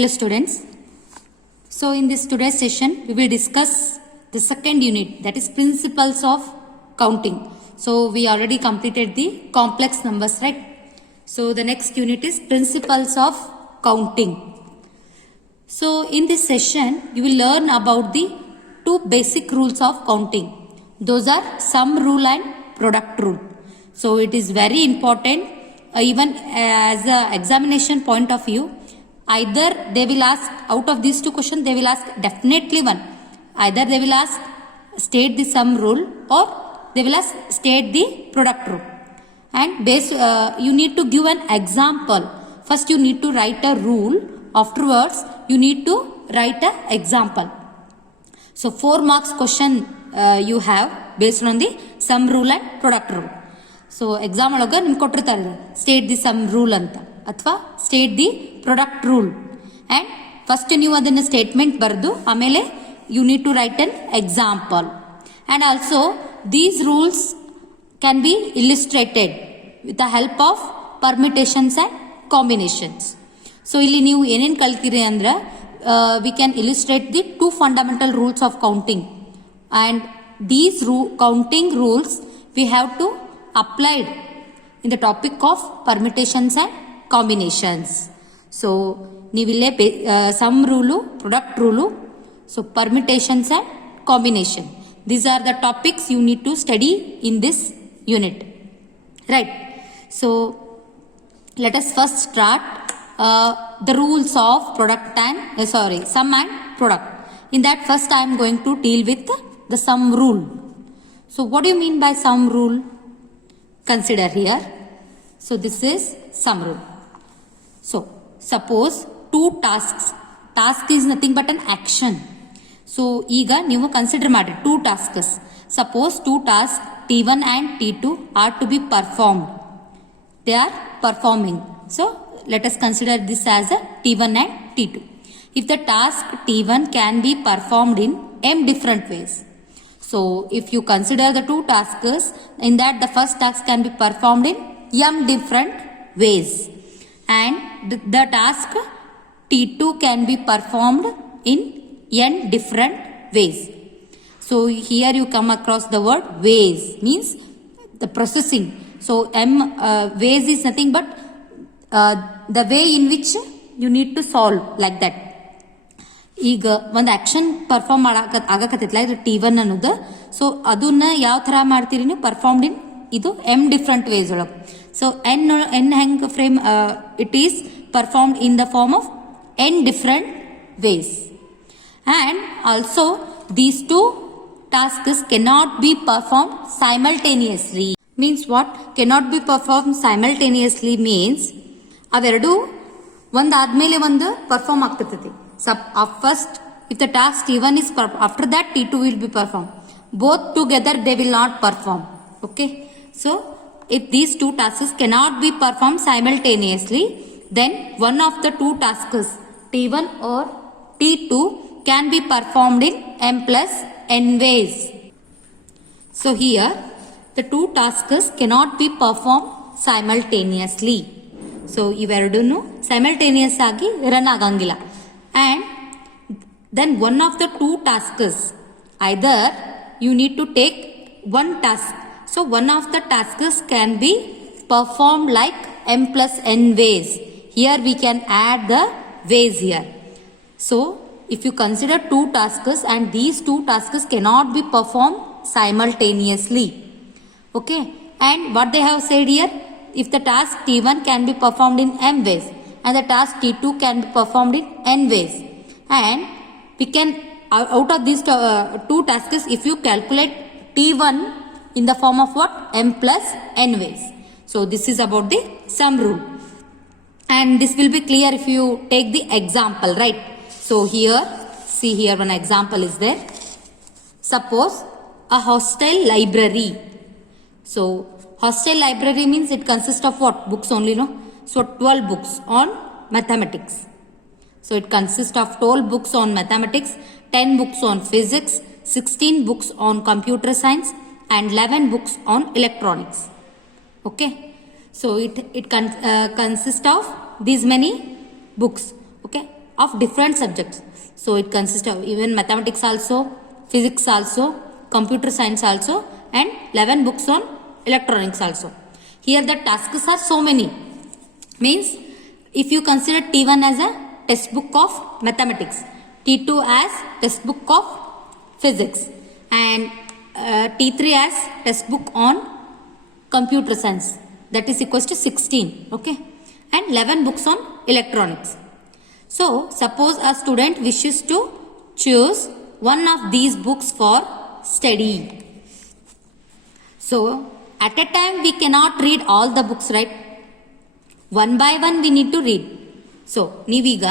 Hello students. So in this today's session we will discuss the second unit, that is principles of counting. So we already completed the complex numbers, right? So the next unit is principles of counting. So in this session you will learn about the two basic rules of counting. Those are sum rule and product rule. So it is very important, even as a examination point of view. Either they will ask, out of these two questions they will ask definitely one. Either they will ask state the sum rule, or they will ask state the product rule. And you need to give an example. First you need to write a rule, afterwards you need to write an example. So 4 marks question you have based on the sum rule and product rule. So exam ಒಳಗೆ ನಿಮ್ಗೆ ಕೊಟ್ಟಿರ್ತಾರೆ state the some rule ಅಂತ ಅಥವಾ state the product rule. And first ನೀವು ಅದನ್ನು statement ಬರೆದು ಆಮೇಲೆ you need to write an example. And also these rules can be illustrated with the help of permutations and combinations. So ಇಲ್ಲಿ ನೀವು ಏನೇನು ಕಲ್ತೀರಿ ಅಂದ್ರೆ we can illustrate the two fundamental rules of counting, and these counting rules we have to apply in the topic of permutations and combinations. So niville sum rule, product rule, so permutations and combination, these are the topics you need to study in this unit, right? So let us first start the rules of product and sum and product. In that first I am going to deal with the sum rule. So what do you mean by sum rule? Consider here. So this is sum rule. So suppose two tasks. Task is nothing but an action. So ಈಗ ನೀವು consider ಮಾಡಿ two tasks. Suppose two tasks T1 and T2 are to be performed. They are performing. So let us consider this as a T1 and T2. If the task T1 can be performed in m different ways. So if you consider the two tasks, in that the first task can be performed in m different ways, and the task T2 can be performed in n different ways. So here you come across the word ways, means the processing. So ways is nothing but the way in which you need to solve, like that. ಈಗ ಒಂದು action perform ಆಗಕತ್ತೈತಲ್ಲ ಇದು T1 ಅನ್ನೋದು. So ಅದನ್ನ ಯಾವ ಥರ ಮಾಡ್ತೀರಿ ನೀವು, performed in ಇದು m ಡಿಫ್ರೆಂಟ್ ವೇಸ್ ಒಳಗೆ. ಸೊ ಎನ್ ಹೆಂಗೆ frame it is performed in the form of n different ways. And also these two tasks cannot be perform simultaneously. Means what cannot be perform simultaneously means ಅವೆರಡು ಒಂದಾದ್ಮೇಲೆ ಒಂದು perform ಆಗ್ತಿರ್ತೈತಿ. First, if the task T1 is after that T2 will be performed. Both together they will not perform. Okay. So if these two tasks cannot be performed simultaneously, then one of the two tasks T1 or T2 can be performed in m plus n ways. So here the two tasks cannot be performed simultaneously. So ಇವೆರಡೂ simultaneous ಆಗಿ run ಆಗಂಗಿಲ್ಲ. And then one of the two tasks, either you need to take one task. So one of the tasks can be performed like m plus n ways. Here we can add the ways here. So if you consider two tasks and these two tasks cannot be performed simultaneously. Okay. And what they have said here, if the task T1 can be performed in m ways and the task T2 can be performed in n ways, and we can out of these two tasks, if you calculate T1 in the form of what, m plus n ways. So this is about the sum rule, and this will be clear if you take the example, right? So here, see here one example is there. Suppose a hostel library. So hostel library means it consists of what, books only, no? So 12 books on mathematics. So it consists of 12 books on mathematics, 10 books on physics, 16 books on computer science, and 11 books on electronics. Okay. So it consists of these many books. Okay. of different subjects. So it consists of even mathematics also, physics also, computer science also, and 11 books on electronics also. Here the tasks are so many. Means if you consider T1 as a textbook of mathematics, T2 as textbook of physics, and T3 as textbook on computer science, that is equals to 16, okay, and 11 books on electronics. So suppose a student wishes to choose one of these books for study. So at a time we cannot read all the books, right? One by one we need to read. So ನೀವೀಗ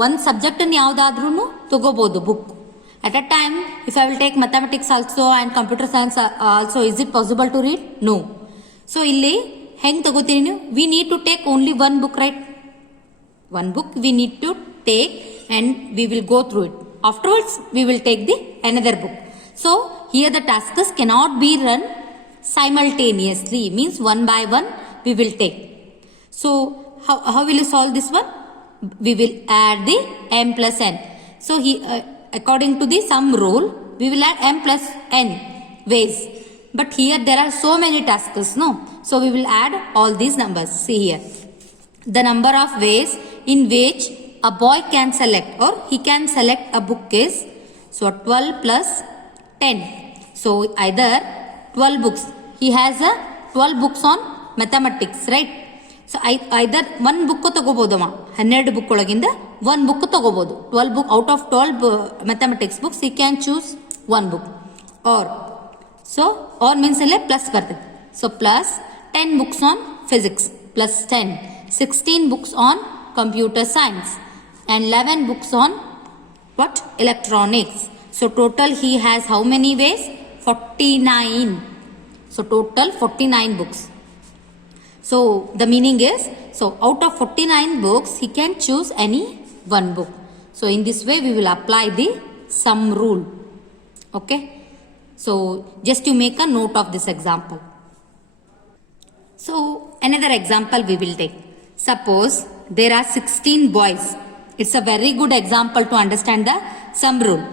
one subject ಅನ್ನು ಯಾವುದಾದ್ರೂ ತಗೋಬಹುದು book. At a time, if I will take mathematics also and computer science also, is it possible to read? No. So ಇಲ್ಲಿ ಹೆಂಗ್ ತಗೋತೀನಿ ನೀವು? We need to take only one book, right? One book we need to take and we will go through it. Afterwards, we will take the another book. So here the tasks cannot be run simultaneously. Means one by one we will take. So how will you solve this one? We will add the m plus n. So according to the sum rule, we will add m plus n ways. But here there are so many tasks, no? So we will add all these numbers. See here. The number of ways in which a boy can select or he can select a book is, so 12 plus 10. So either 12 books. He has a 12 books on mathematics, right? So either one book ತಗೋಬೋದಮ್ಮ 12 book ಒಳಗಿಂದ one book ತಗೋಬಹುದು. 12 book out of 12 mathematics books he can choose one book. Or means alle plus ಬರ್ತದೆ. So plus 10 books on physics plus 10, 16 books on computer science and 11 books on what? Electronics. So total he has how many ways? 49. So total 49 books. So the meaning is, so out of 49 books, he can choose any one book. So in this way, we will apply the sum rule. Okay. So just to make a note of this example. So another example we will take. Suppose there are 16 boys. It's a very good example to understand the sum rule.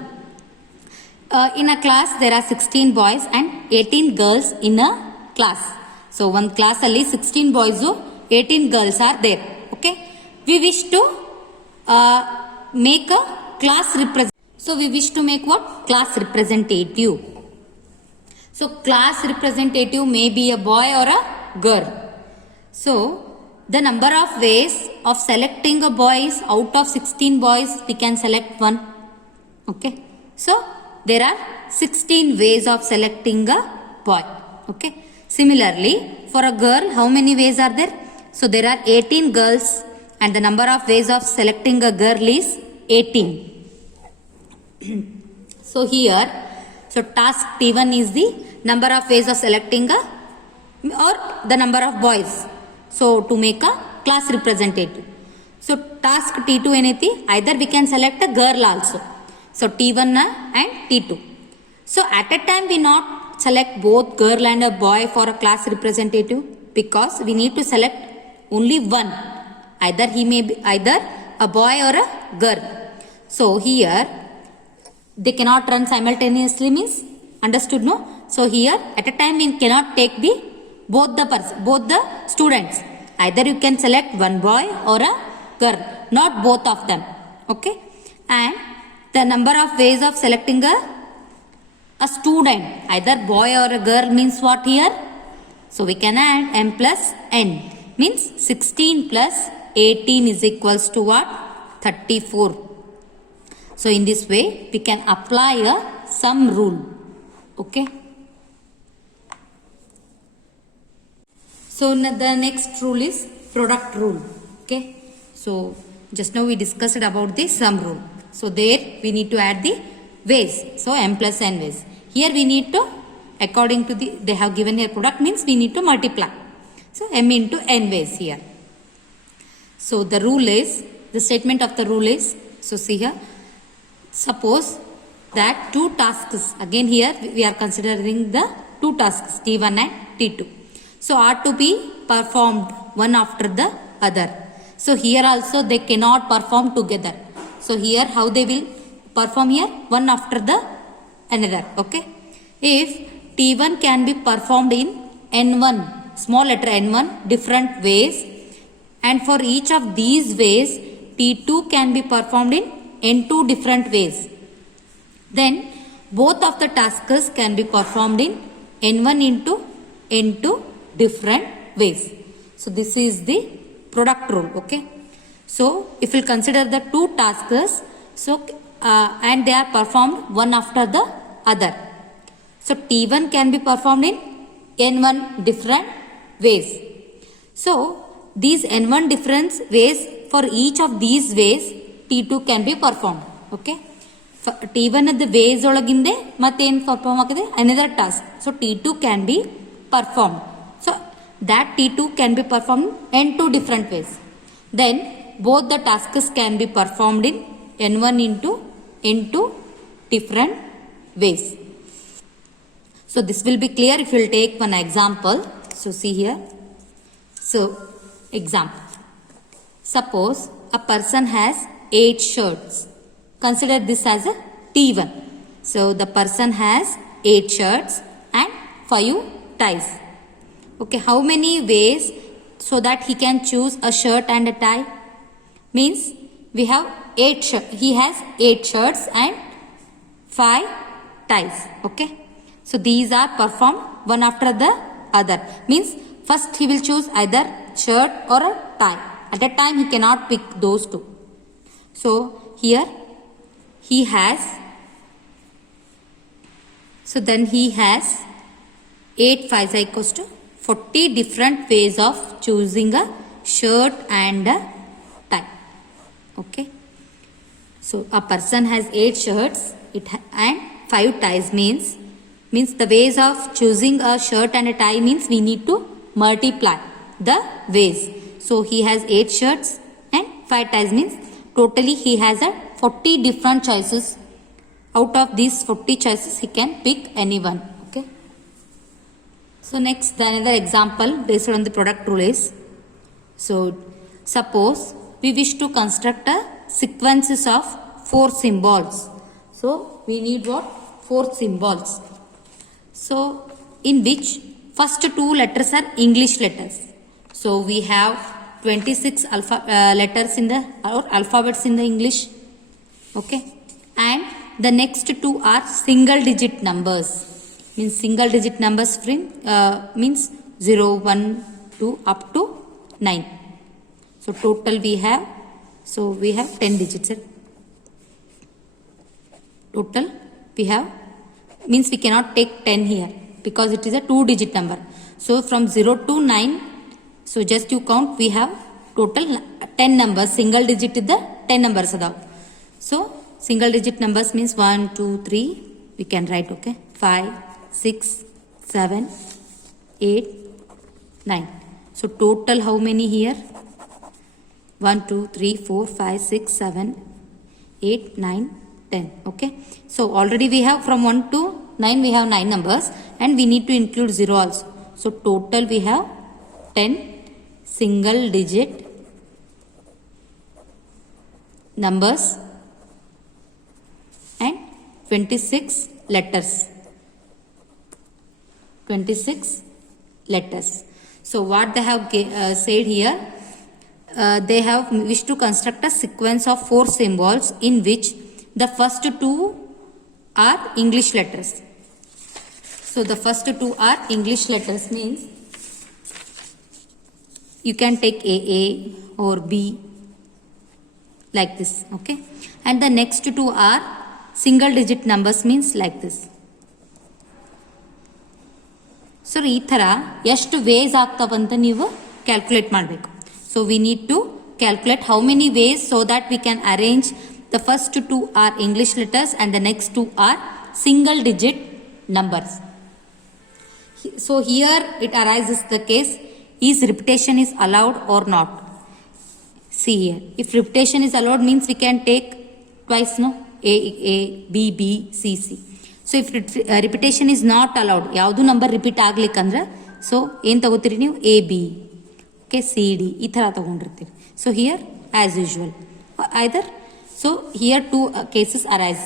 In a class, there are 16 boys and 18 girls in a class. So one class ಅಲ್ಲಿ 16 boys, 18 girls are there. Okay. We wish to make a class So we wish to make what? Class representative. So class representative may be a boy or a girl. So the number of ways of selecting a boy is, out of 16 boys we can select one. Okay. So there are 16 ways of selecting a boy. Okay. Similarly, for a girl, how many ways are there? So there are 18 girls and the number of ways of selecting a girl is 18. So here, so task T1 is the number of ways of selecting a or the number of boys. So to make a class representative. So task T2 eniti, either we can select a girl also. So T1 and T2. So at a time we not select both girl and a boy for a class representative because we need to select only one. Either he may be either a boy or a girl. So here they cannot run simultaneously, means understood, no? So here at a time we cannot take the both the students. Either you can select one boy or a girl, not both of them. Okay. And the number of ways of selecting a student, either boy or a girl, means what here? So we can add m plus n, means 16 plus 18 is equals to what? 34. So in this way we can apply a sum rule. Okay. So the next rule is product rule. Okay. So just now we discussed about the sum rule. So there we need to add the ways. So m plus n ways. Here we need to, according to they have given here product, means we need to multiply. So m into n ways here. So the rule is, the statement of the rule is, so see here, suppose that two tasks, again here we are considering the two tasks T1 and T2. So are to be performed one after the other. So here also they cannot perform together. So here how they will perform here? One after the another. Okay. If T1 can be performed in N1, small letter N1, different ways, and for each of these ways T2 can be performed in N2 different ways, then both of the tasks can be performed in N1 into N2 different ways. So this is the product rule. Okay. So if we consider the two tasks, so and they are performed one after the other. So T1 can be performed in N1 different ways. So these N1 different ways, for each of these ways T2 can be performed. Okay. For T1 the ways ಒಳಗಿಂದೆ ಮತ್ತೇನು perform ಆಗಿದೆ another task. So T2 can be performed. So that T2 can be performed in two different ways. Then both the tasks can be performed in N1 into N2 different ways. So this will be clear if you will take one example. So see here. So example. Suppose a person has 8 shirts. Consider this as a T1. So the person has 8 shirts and 5 ties. Okay, how many ways so that he can choose a shirt and a tie? Means we have 8 shirts. He has 8 shirts and 5 ties. Okay. So these are performed one after the other. Means first he will choose either shirt or a tie. At a time he cannot pick those two. So here he has, so then he has 8 5 equals to 40 different ways of choosing a shirt and a tie. Okay. So a person has 8 shirts and 5 ties means the ways of choosing a shirt and a tie means we need to multiply the ways. So he has 8 shirts and 5 ties means totally he has a 40 different choices. Out of these 40 choices he can pick any one. Okay. So next another example based on the product rule is, so suppose we wish to construct a sequences of 4 symbols. So we need what? 4 symbols. So in which first 2 letters are English letters. So we have 26 letters in the or alphabets in the English. Okay. And the next 2 are single digit numbers. Means single digit numbers means 0, 1, 2 up to 9. So total we have 10 digits. Total we have, means we cannot take 10 here because it is a 2 digit number. So from 0 to 9, so just you count, we have total 10 numbers. Single digit is the 10 numbers. So single digit numbers means 1, 2, 3 we can write. Okay. 5, 6, 7, 8, 9. So total how many here? 1, 2, 3, 4, 5, 6, 7, 8, 9, 10. Okay. So already we have from 1 to 9 we have 9 numbers and we need to include 0 also. So total we have 10 single digit numbers and 26 letters. 26 letters. So what they have said here, they have wished to construct a sequence of 4 symbols in which the first 2 are English letters. So the first 2 are English letters means you can take AA or B like this. Okay. And the next 2 are single digit numbers means like this. So ಈ ಥರ ಎಷ್ಟು ways ಆಗ್ತಾವಂತ ನೀವು calculate ಮಾಡಬೇಕು. So we need to calculate how many ways so that we can arrange the first 2 are English letters and the next 2 are single digit numbers. So here it arises the case, is repetition is allowed or not? See here, if repetition is allowed means we can take twice, no? A, B, B, C, C. So if repetition is not allowed, ಯಾವುದು number repeat ಆಗ್ಲಿಕ್ಕಂದ್ರೆ so ಏನು ತಗೋತೀರಿ ನೀವು A, B, okay, C, D ಈ ಥರ ತಗೊಂಡಿರ್ತೀರಿ. So here as usual. Either, so here two cases arise.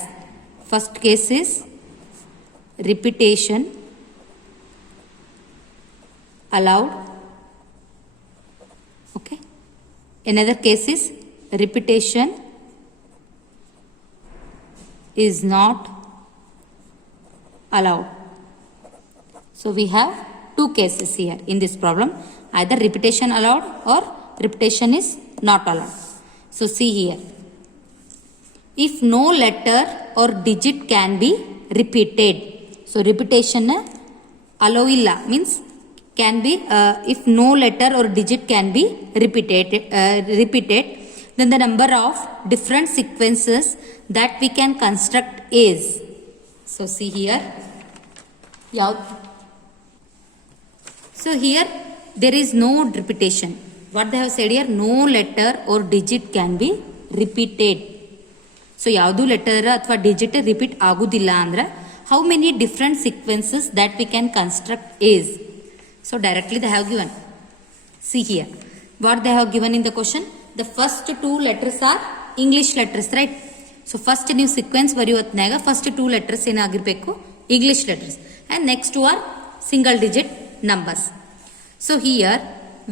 First case is repetition allowed. Okay. Another case is repetition is not allowed. So we have two cases here in this problem. Either repetition allowed or repetition is not allowed. So see here. If no letter or digit can be repeated. So repetition allow illa means can be if no letter or digit can be repeated, then the number of different sequences that we can construct is. So see here. So here there is no repetition. What they have said here, no letter or digit can be repeated. So ಯಾವುದು letter ಅಥವಾ digit repeat ಆಗುದಿಲ್ಲ ಅಂದ್ರೆ how many different sequences that we can construct is. So directly they have given. See here. What they have given in the question? The first two letters are English letters, right? So first new sequence ಬರೆಯುವತ್ನಾಗ first two letters ಏನಾಗಿರಬೇಕು? English letters. And next two are single digit numbers. So here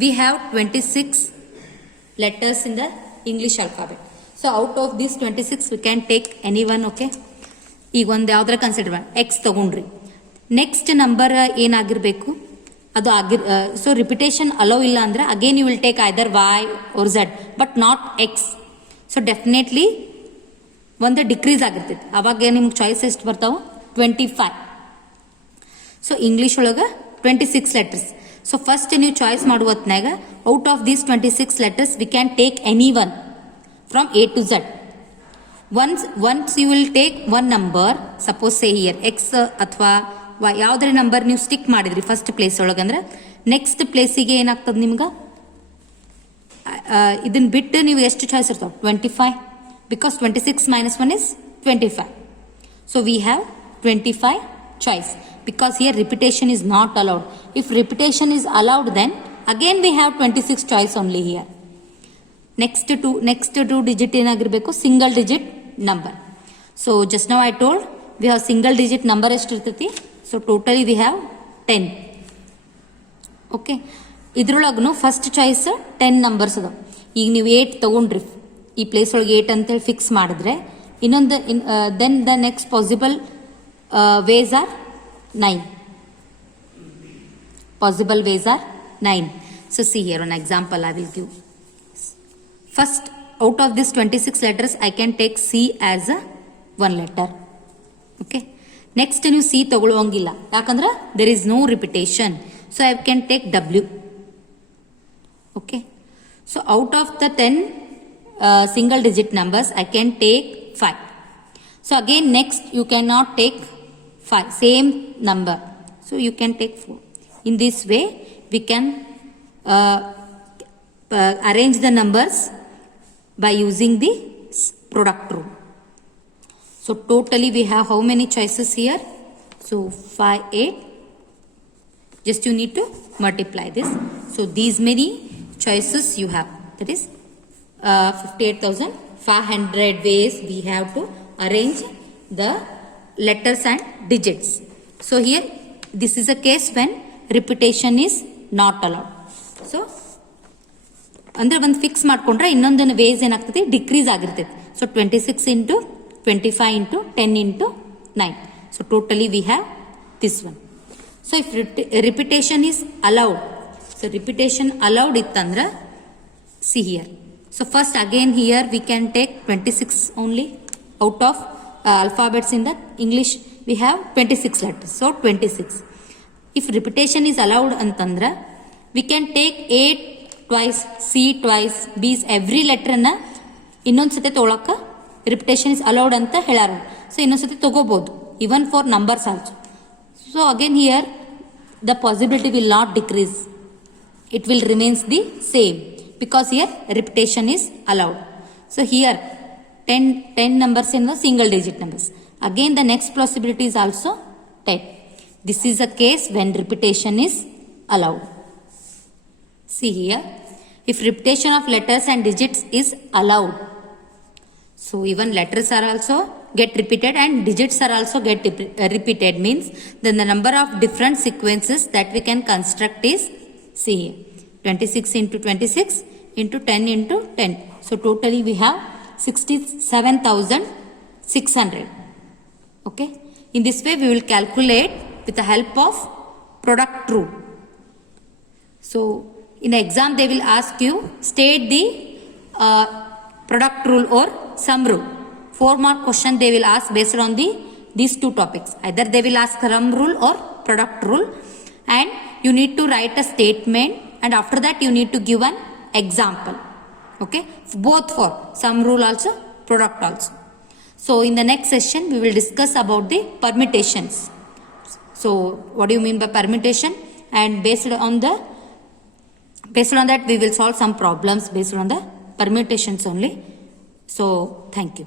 we have 26 letters in the English alphabet. So out of these 26 we can take any one, okay? ಈಗ ಒಂದು ಯಾವ್ದಾರ consider ಮಾಡಿ X ತಗೊಂಡ್ರಿ. Next number ಏನಾಗಿರಬೇಕು ಅದು so repetition allow ಇಲ್ಲ ಅಂದ್ರೆ again you will take either Y or Z but not X. So definitely ಒಂದು ಡಿಕ್ರೀಸ್ ಆಗಿರ್ತೈತಿ. ಅವಾಗ ನಿಮ್ಗೆ ಚಾಯ್ಸ್ ಎಷ್ಟು ಬರ್ತಾವೆ? 25. ಸೊ ಇಂಗ್ಲೀಷ್ ಒಳಗೆ 26 ಲೆಟರ್ಸ್. ಸೊ ಫಸ್ಟ್ ನೀವು ಚಾಯ್ಸ್ ಮಾಡುವ ಹೊತ್ನಾಗ out of these 26 letters we can take any one from A to Z. once you will take one number, suppose say here x ಅಥವಾ y ಯಾವುದೇ number ನೀವು stick ಮಾಡಿದ್ರಿ first place ಒಳಗಂದ್ರೆ next ಪ್ಲೇಸಿಗೆ ಏನಾಗ್ತದೆ ನಿಮ್ಗೆ ಇದನ್ನ ಬಿಟ್ಟು ನೀವು ಎಷ್ಟು ಚಾಯ್ಸ್ ಇರ್ತಾವೆ? 25, because 26 minus 1 is 25. So we have 25 choice because here repetition is not allowed. If repetition is allowed, then again we have 26 choice only here. Next two digit ಏನಾಗಿರಬೇಕು? Single digit number. So just now I told we have single digit number ಎಷ್ಟು ಇರ್ತೈತಿ? So totally we have 10. Okay, ಇದ್ರೊಳಗೂ first choice 10 numbers ಅದಾವ. ಈಗ ನೀವು 8 ತಗೊಂಡ್ರಿ, ಈ place ಒಳಗೆ 8 ಅಂತೇಳಿ ಫಿಕ್ಸ್ ಮಾಡಿದ್ರೆ ಇನ್ನೊಂದು then the next possible ways are 9. Possible ways are 9. So see here one example I will give. First, out of this 26 letters, I can take C as a one letter. Okay. Next, you C ತಗೊಳ್ಳೋಂಗಿಲ್ಲ ಯಾಕಂದ್ರೆ there is no repetition. So I can take W. Okay. So out of the 10 single digit numbers, I can take 5. So again, next you cannot take 5, same number. So you can take 4. In this way, we can arrange the numbers by using the product rule. So totally we have how many choices here? So 5, 8. Just you need to multiply this. So these many choices you have. That is 58,500 ways we have to arrange the letters and digits. So here this is a case when repetition is not allowed. So ಅಂದ್ರೆ ಒಂದು fix ಮಾಡ್ಕೊಂಡ್ರೆ ಇನ್ನೊಂದನ್ನು ways ಏನಾಗ್ತದೆ? Decrease ಆಗಿರ್ತೈತೆ. So 26 into 25 into 10 into 9. So totally we have this one. So if repetition is allowed, so repetition allowed ಇತ್ತಂದ್ರೆ see here. So first again here we can take 26 only out of alphabets in the English we have 26 letters. So 26. If repetition is allowed ಅಂತಂದ್ರೆ we can take A twice, C twice, B every letter ನ ಇನ್ನೊಂದು ಸತಿ ತೊಗೊಳಕ repetition is allowed ಅಂತ ಹೇಳಾರ. So ಇನ್ನೊಂದು ಸತಿ ತಗೋಬಹುದು even for numbers also. So again here the possibility will not decrease, it will remains the same because here repetition is allowed. So here 10 numbers in the single digit numbers. Again the next possibility is also 10. This is a case when repetition is allowed. See here, if repetition of letters and digits is allowed. So even letters are also get repeated and digits are also get repeated, means then the number of different sequences that we can construct is, see, 26 into 26 into 10 into 10. So totally we have 67,600. Okay. In this way we will calculate with the help of product rule. So in the exam they will ask you state the product rule or sum rule. 4 mark question they will ask based on these two topics. Either they will ask sum rule or product rule, and you need to write a statement, and after that you need to give an example. Okay, both for sum rule also, product also. So in the next session we will discuss about the permutations. So what do you mean by permutation? And based on that we will solve some problems based on the permutations only. So thank you.